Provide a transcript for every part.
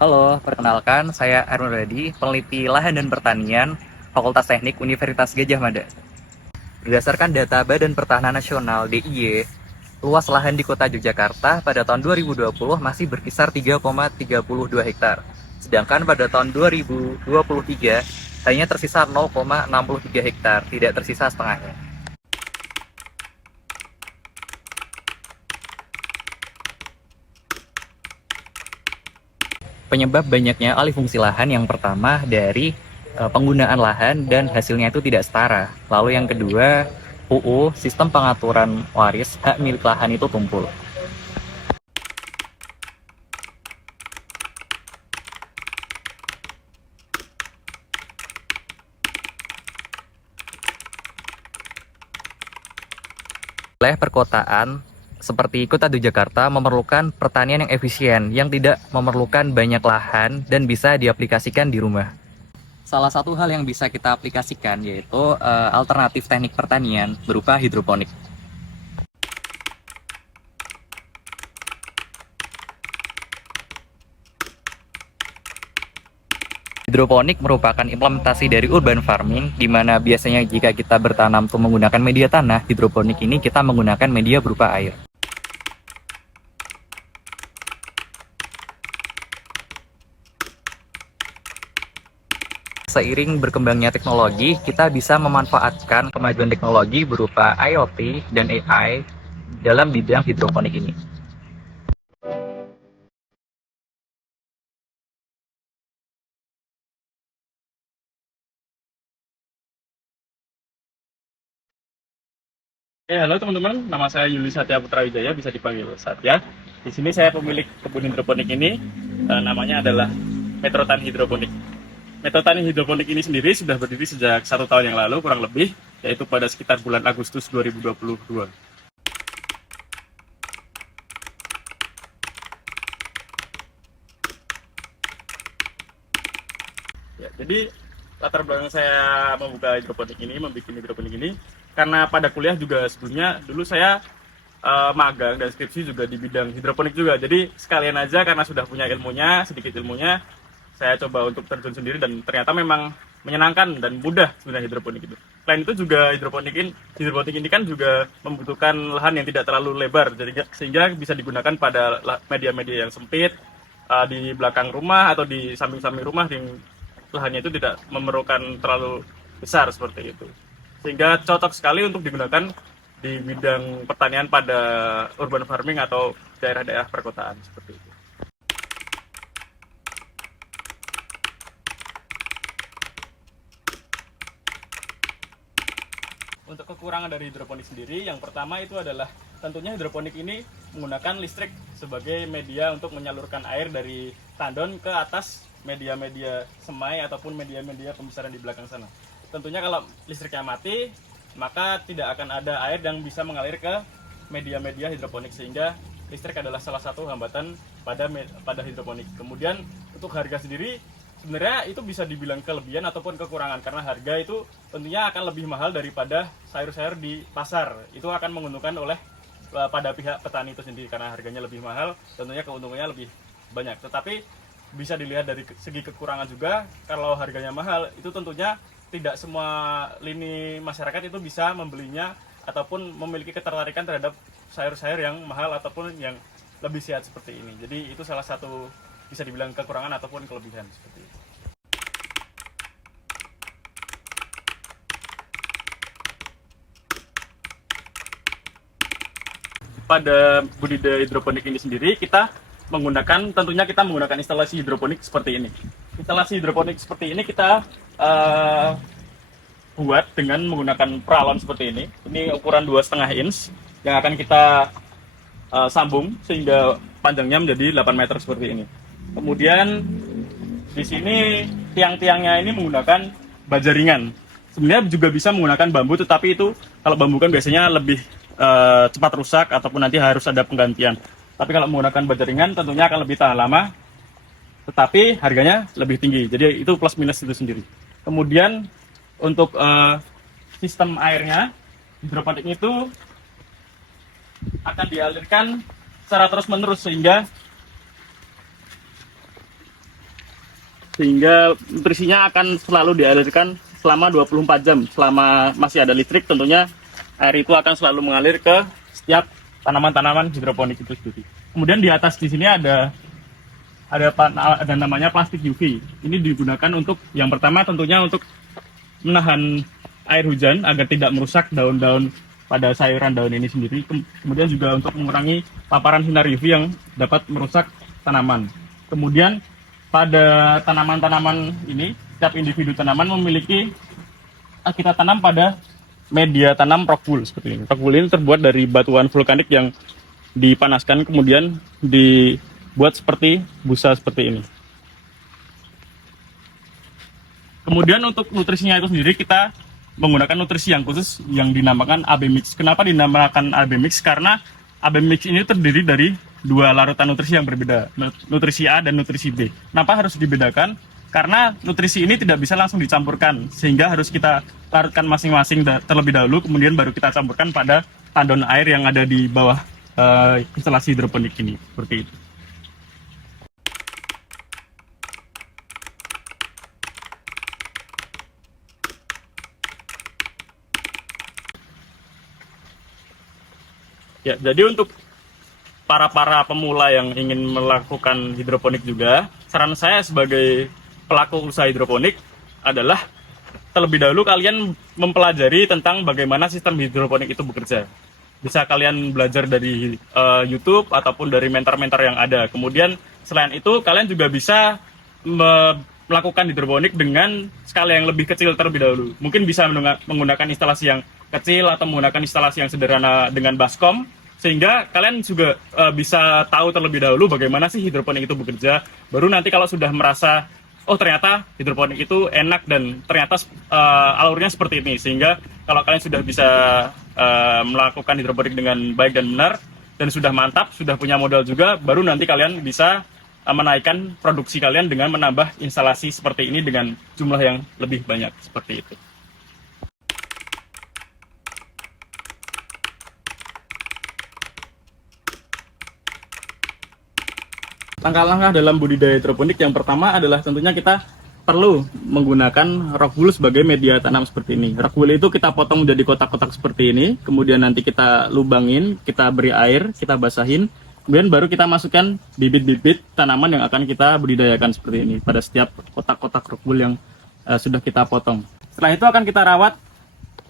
Halo, perkenalkan saya Arun Radi, peneliti lahan dan pertanian Fakultas Teknik Universitas Gadjah Mada. Berdasarkan data Badan Pertanahan Nasional (DIY), luas lahan di Kota Yogyakarta pada tahun 2020 masih berkisar 3,32 hektar. Sedangkan pada tahun 2023 hanya tersisa 0,63 hektar, tidak tersisa setengahnya. Penyebab banyaknya alih fungsi lahan yang pertama dari penggunaan lahan dan hasilnya itu tidak setara. Lalu yang kedua, UU, sistem pengaturan waris hak milik lahan itu tumpul. Oleh perkotaan seperti Kota Yogyakarta memerlukan pertanian yang efisien, yang tidak memerlukan banyak lahan dan bisa diaplikasikan di rumah. Salah satu hal yang bisa kita aplikasikan yaitu alternatif teknik pertanian berupa hidroponik. Hidroponik merupakan implementasi dari urban farming, di mana biasanya jika kita bertanam untuk menggunakan media tanah, hidroponik ini kita menggunakan media berupa air. Seiring berkembangnya teknologi, kita bisa memanfaatkan kemajuan teknologi berupa IoT dan AI dalam bidang hidroponik ini. Halo teman-teman, nama saya Yuli Satya Putra Wijaya, bisa dipanggil Satya. Di sini saya pemilik kebun hidroponik ini, namanya adalah Metrotani Hidroponik. Metrotani Hidroponik ini sendiri sudah berdiri sejak 1 tahun yang lalu kurang lebih, yaitu pada sekitar bulan Agustus 2022. Ya, jadi latar belakang saya membuka hidroponik ini, membuat hidroponik ini, karena pada kuliah juga sebelumnya dulu saya magang dan skripsi juga di bidang hidroponik juga. Jadi sekalian aja karena sudah punya ilmunya, sedikit ilmunya, saya coba untuk terjun sendiri dan ternyata memang menyenangkan dan mudah sebenarnya hidroponik itu. Selain itu juga hidroponik ini kan juga membutuhkan lahan yang tidak terlalu lebar, jadi sehingga bisa digunakan pada media-media yang sempit, di belakang rumah atau di samping-samping rumah yang lahannya itu tidak memerlukan terlalu besar seperti itu. Sehingga cocok sekali untuk digunakan di bidang pertanian pada urban farming atau daerah-daerah perkotaan seperti itu. Untuk kekurangan dari hidroponik sendiri, yang pertama itu adalah tentunya hidroponik ini menggunakan listrik sebagai media untuk menyalurkan air dari tandon ke atas media-media semai ataupun media-media pembesaran di belakang sana. Tentunya kalau listriknya mati, maka tidak akan ada air yang bisa mengalir ke media-media hidroponik, sehingga listrik adalah salah satu hambatan pada hidroponik. Kemudian untuk harga sendiri sebenarnya itu bisa dibilang kelebihan ataupun kekurangan, karena harga itu tentunya akan lebih mahal daripada sayur-sayur di pasar. Itu akan menguntungkan pada pihak petani itu sendiri karena harganya lebih mahal, tentunya keuntungannya lebih banyak. Tetapi bisa dilihat dari segi kekurangan juga, kalau harganya mahal itu tentunya tidak semua lini masyarakat itu bisa membelinya ataupun memiliki ketertarikan terhadap sayur-sayur yang mahal ataupun yang lebih sehat seperti ini. Jadi itu salah satu bisa dibilang kekurangan ataupun kelebihan seperti itu. Pada budidaya hidroponik ini sendiri kita tentunya kita menggunakan instalasi hidroponik seperti ini. Instalasi hidroponik seperti ini kita buat dengan menggunakan peralon seperti ini. Ini ukuran 2,5 inch yang akan kita sambung sehingga panjangnya menjadi 8 meter seperti ini. Kemudian di sini tiang-tiangnya ini menggunakan baja ringan. Sebenarnya juga bisa menggunakan bambu, tetapi itu kalau bambu kan biasanya lebih cepat rusak ataupun nanti harus ada penggantian. Tapi kalau menggunakan baja ringan tentunya akan lebih tahan lama, tetapi harganya lebih tinggi. Jadi itu plus minus itu sendiri. Kemudian untuk sistem airnya, hidroponik itu akan dialirkan secara terus-menerus sehingga nutrisinya akan selalu dialirkan selama 24 jam. Selama masih ada listrik, tentunya air itu akan selalu mengalir ke setiap tanaman-tanaman hidroponik itu sendiri. Kemudian di atas di sini ada namanya plastik UV. Ini digunakan untuk yang pertama tentunya untuk menahan air hujan agar tidak merusak daun-daun pada sayuran daun ini sendiri. Kemudian juga untuk mengurangi paparan sinar UV yang dapat merusak tanaman. Kemudian pada tanaman-tanaman ini, setiap individu tanaman memiliki, kita tanam pada media tanam rock wool seperti ini. Rock wool ini terbuat dari batuan vulkanik yang dipanaskan kemudian dibuat seperti busa seperti ini. Kemudian untuk nutrisinya itu sendiri kita menggunakan nutrisi yang khusus yang dinamakan AB Mix. Kenapa dinamakan AB Mix? Karena AB Mix ini terdiri dari dua larutan nutrisi yang berbeda, nutrisi A dan nutrisi B. Kenapa harus dibedakan? Karena nutrisi ini tidak bisa langsung dicampurkan, sehingga harus kita larutkan masing-masing terlebih dahulu, kemudian baru kita campurkan pada tandon air yang ada di bawah instalasi hidroponik ini, seperti itu. Ya, jadi untuk para pemula yang ingin melakukan hidroponik juga, saran saya sebagai pelaku usaha hidroponik adalah terlebih dahulu kalian mempelajari tentang bagaimana sistem hidroponik itu bekerja. Bisa kalian belajar dari YouTube ataupun dari mentor-mentor yang ada. Kemudian selain itu kalian juga bisa melakukan hidroponik dengan skala yang lebih kecil terlebih dahulu. Mungkin bisa menggunakan instalasi yang kecil atau menggunakan instalasi yang sederhana dengan baskom, sehingga kalian juga bisa tahu terlebih dahulu bagaimana sih hidroponik itu bekerja. Baru nanti kalau sudah merasa, oh ternyata hidroponik itu enak dan ternyata alurnya seperti ini, sehingga kalau kalian sudah bisa melakukan hidroponik dengan baik dan benar dan sudah mantap, sudah punya modal juga, baru nanti kalian bisa menaikkan produksi kalian dengan menambah instalasi seperti ini dengan jumlah yang lebih banyak, seperti itu. Langkah-langkah dalam budidaya hidroponik yang pertama adalah tentunya kita perlu menggunakan rock wool sebagai media tanam seperti ini. Rock wool itu kita potong menjadi kotak-kotak seperti ini, kemudian nanti kita lubangin, kita beri air, kita basahin, kemudian baru kita masukkan bibit-bibit tanaman yang akan kita budidayakan seperti ini pada setiap kotak-kotak rock wool yang sudah kita potong. Setelah itu akan kita rawat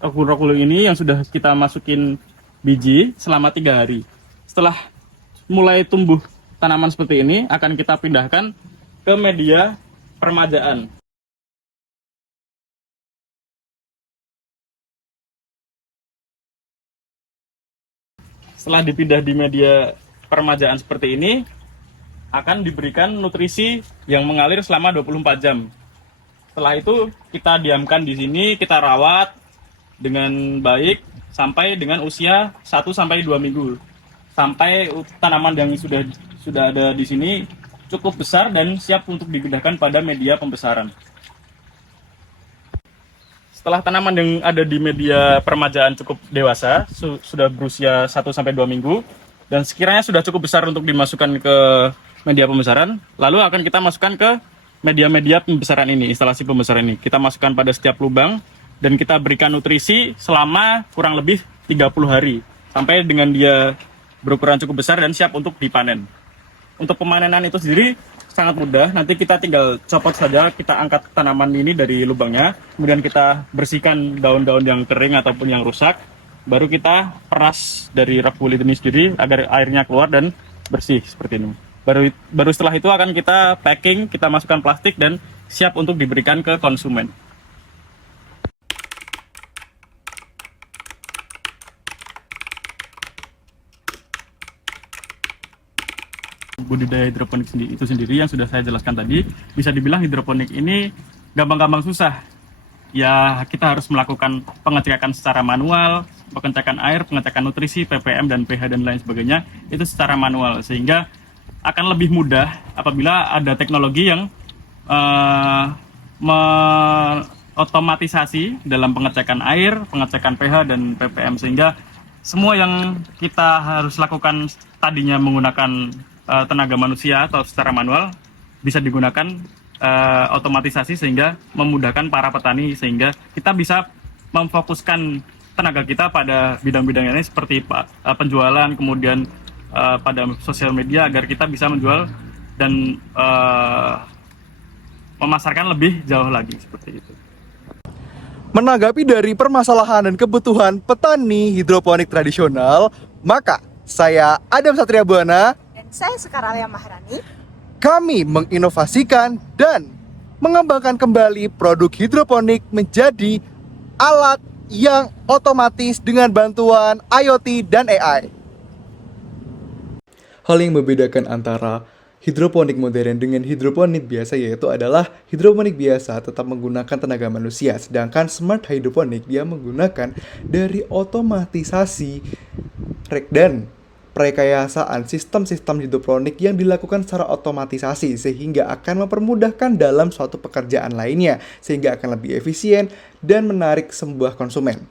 rock wool ini yang sudah kita masukin biji selama 3 hari. Setelah mulai tumbuh tanaman seperti ini akan kita pindahkan ke media permajaan. Setelah dipindah di media permajaan seperti ini, akan diberikan nutrisi yang mengalir selama 24 jam. Setelah itu kita diamkan di sini, kita rawat dengan baik sampai dengan usia 1-2 minggu. Sampai tanaman yang sudah ada di sini cukup besar dan siap untuk dipindahkan pada media pembesaran. Setelah tanaman yang ada di media permajaan cukup dewasa, sudah berusia 1-2 minggu, dan sekiranya sudah cukup besar untuk dimasukkan ke media pembesaran, lalu akan kita masukkan ke media-media pembesaran ini, instalasi pembesaran ini. Kita masukkan pada setiap lubang, dan kita berikan nutrisi selama kurang lebih 30 hari, sampai dengan dia berukuran cukup besar dan siap untuk dipanen. Untuk pemanenan itu sendiri sangat mudah, nanti kita tinggal copot saja, kita angkat tanaman ini dari lubangnya, kemudian kita bersihkan daun-daun yang kering ataupun yang rusak, baru kita peras dari rock wool ini sendiri agar airnya keluar dan bersih seperti ini. Baru setelah itu akan kita packing, kita masukkan plastik dan siap untuk diberikan ke konsumen. Budidaya hidroponik itu sendiri yang sudah saya jelaskan tadi, bisa dibilang hidroponik ini gampang-gampang susah. Ya, kita harus melakukan pengecekan secara manual, pengecekan air, pengecekan nutrisi, ppm dan pH dan lain sebagainya, itu secara manual, sehingga akan lebih mudah apabila ada teknologi yang otomatisasi dalam pengecekan air, pengecekan pH dan ppm, sehingga semua yang kita harus lakukan tadinya menggunakan tenaga manusia atau secara manual bisa digunakan otomatisasi, sehingga memudahkan para petani, sehingga kita bisa memfokuskan tenaga kita pada bidang-bidang ini seperti penjualan, kemudian pada sosial media, agar kita bisa menjual dan memasarkan lebih jauh lagi seperti itu. Menanggapi dari permasalahan dan kebutuhan petani hidroponik tradisional, maka saya Adam Satria Buana Dan saya Sekaralia Maharani. kami menginovasikan dan mengembangkan kembali produk hidroponik menjadi alat yang otomatis dengan bantuan IoT dan AI. Hal yang membedakan antara hidroponik modern dengan hidroponik biasa yaitu adalah hidroponik biasa tetap menggunakan tenaga manusia, sedangkan smart hidroponik dia menggunakan dari otomatisasi dan perekayasaan sistem-sistem hidroponik yang dilakukan secara otomatisasi, sehingga akan mempermudahkan dalam suatu pekerjaan lainnya, sehingga akan lebih efisien dan menarik sebuah konsumen.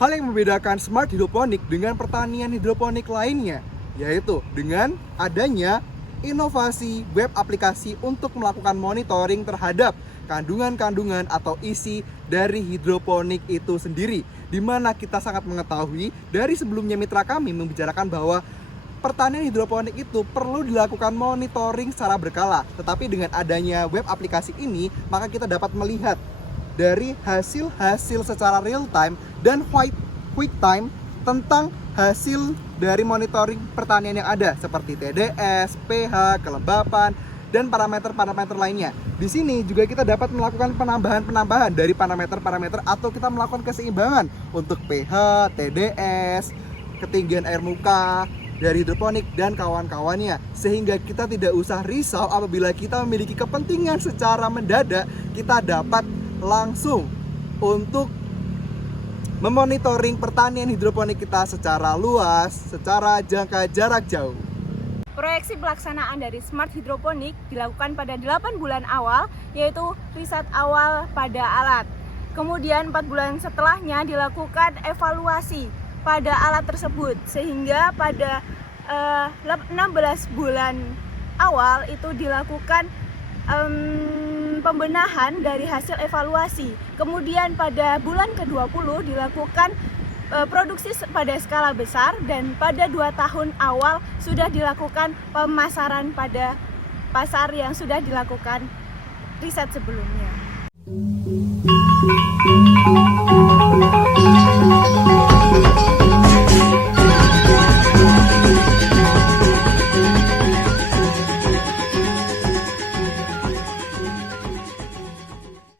Hal yang membedakan smart hidroponik dengan pertanian hidroponik lainnya yaitu dengan adanya inovasi web aplikasi untuk melakukan monitoring terhadap kandungan-kandungan atau isi dari hidroponik itu sendiri, di mana kita sangat mengetahui dari sebelumnya mitra kami membicarakan bahwa pertanian hidroponik itu perlu dilakukan monitoring secara berkala. Tetapi dengan adanya web aplikasi ini, maka kita dapat melihat dari hasil-hasil secara real time dan quick time tentang hasil dari monitoring pertanian yang ada seperti TDS, pH, kelembapan, dan parameter-parameter lainnya. Di sini juga kita dapat melakukan penambahan dari parameter-parameter atau kita melakukan keseimbangan untuk pH, TDS, ketinggian air muka dari hidroponik dan kawan-kawannya, sehingga kita tidak usah risau apabila kita memiliki kepentingan secara mendadak, kita dapat langsung untuk memonitoring pertanian hidroponik kita secara luas, secara jangka jarak jauh. Proyeksi pelaksanaan dari smart hidroponik dilakukan pada 8 bulan awal, yaitu riset awal pada alat. Kemudian 4 bulan setelahnya dilakukan evaluasi pada alat tersebut, sehingga pada 16 bulan awal itu dilakukan pembenahan dari hasil evaluasi. Kemudian pada bulan ke-20 dilakukan produksi pada skala besar, dan pada 2 tahun awal sudah dilakukan pemasaran pada pasar yang sudah dilakukan riset sebelumnya.